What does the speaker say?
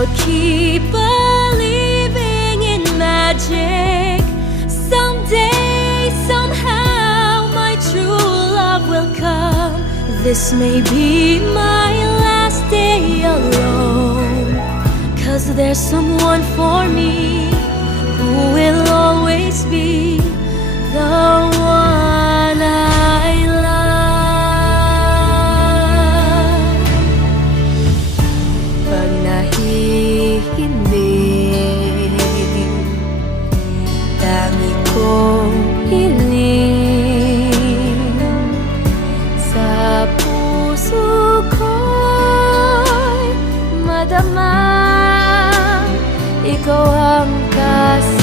Keep believing in magic. Someday, somehow, my true love will come. This may be my last day alone, 'cause there's someone for me who will always be the one I love. Pag nahihinig, tangi kong hiling, sa puso ko'y madama, ikaw ang kasama.